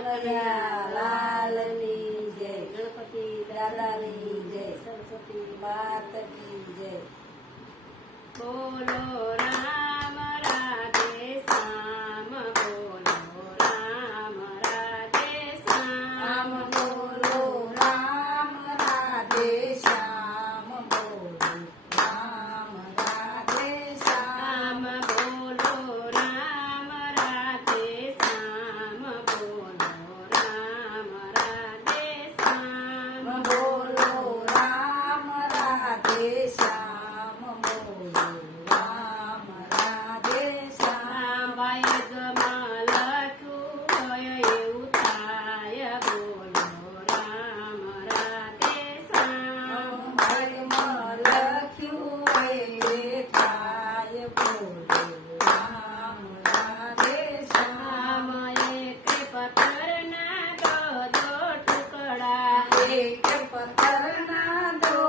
કનૈયા લાલની જય, ગણપતિ દાદાની જય, સરસ્વતી માત કી જય. બોલો રામ રાધે શ્યામ, બોલો રામ રાધે શ્યામ, બોલો રામ રાધે શ્યામ, બોલો રામ રાધે શ્યામ, બોલો રામ રાધે શ્યામ, બોલો રામ રાધે શ્યામ, બોલો રામ રાધે શ્યામ, બોલો રામ રાધે શ્યામ. ભાઈ ગમાં લખ્યું હોય એવું થાય, બોલો રામ રાધે શ્યામ. ભાઈમાં લખ્યું હોય એ થાય, બોલો રામ રાધે શ્યામ. એક પથ્થરના દો ટુકડા, એક પથ્થરના દો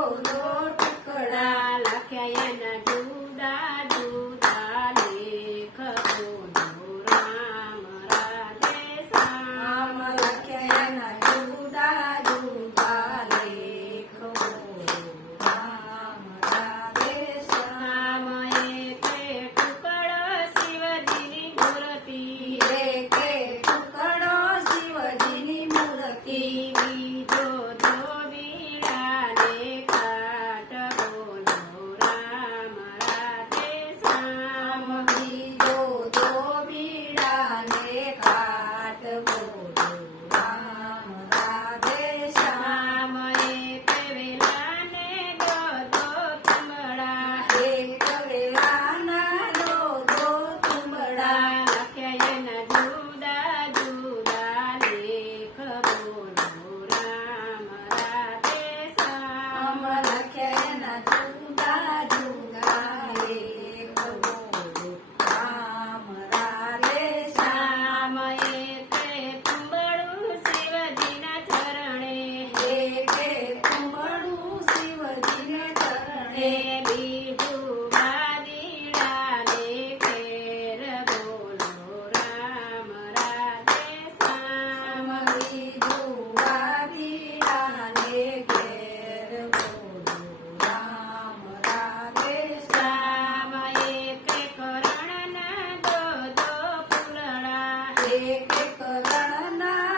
ટુકડા, લખ્યા એના જુદા જુદા લેખ, બોલો રામ રાધે શ્યામ. આમ લખ્યા એના જુદા જુદા લેખ, બોલો રામ રાધે શ્યામ. એક ટુકડો શિવજીની મૂર્તિ, એક ટુકડો શિવજીની મૂર્તિ, બીજો ધોબીડાને કાટ, બોલો રામ રાધે શ્યામ. બીજો ધોબીડાને કાટ, બોલો રામ રાધે શ્યામ. એક વેલાને દો તુમડા, એક વેલાના દો તુંબડા, લખ્યા એના જુદા જુદા લેખ, બોલો રામ રાધે શ્યામ. લખ્યા એના જુદા જુદા લેખ, બોલો રામ રાધે શ્યામ. એક તુંબડું શિવજીના ચરણે, એક કુંભળું શિવજીને ચરણે, બીજું બાદીડાને ઘેર, બોલો રામ રાધે શ્યામ. બીજું વાદીડાને ઘેર, બોલો રામ રાધે શ્યામ. એક કરણના દો ફૂલડા, એક કરણના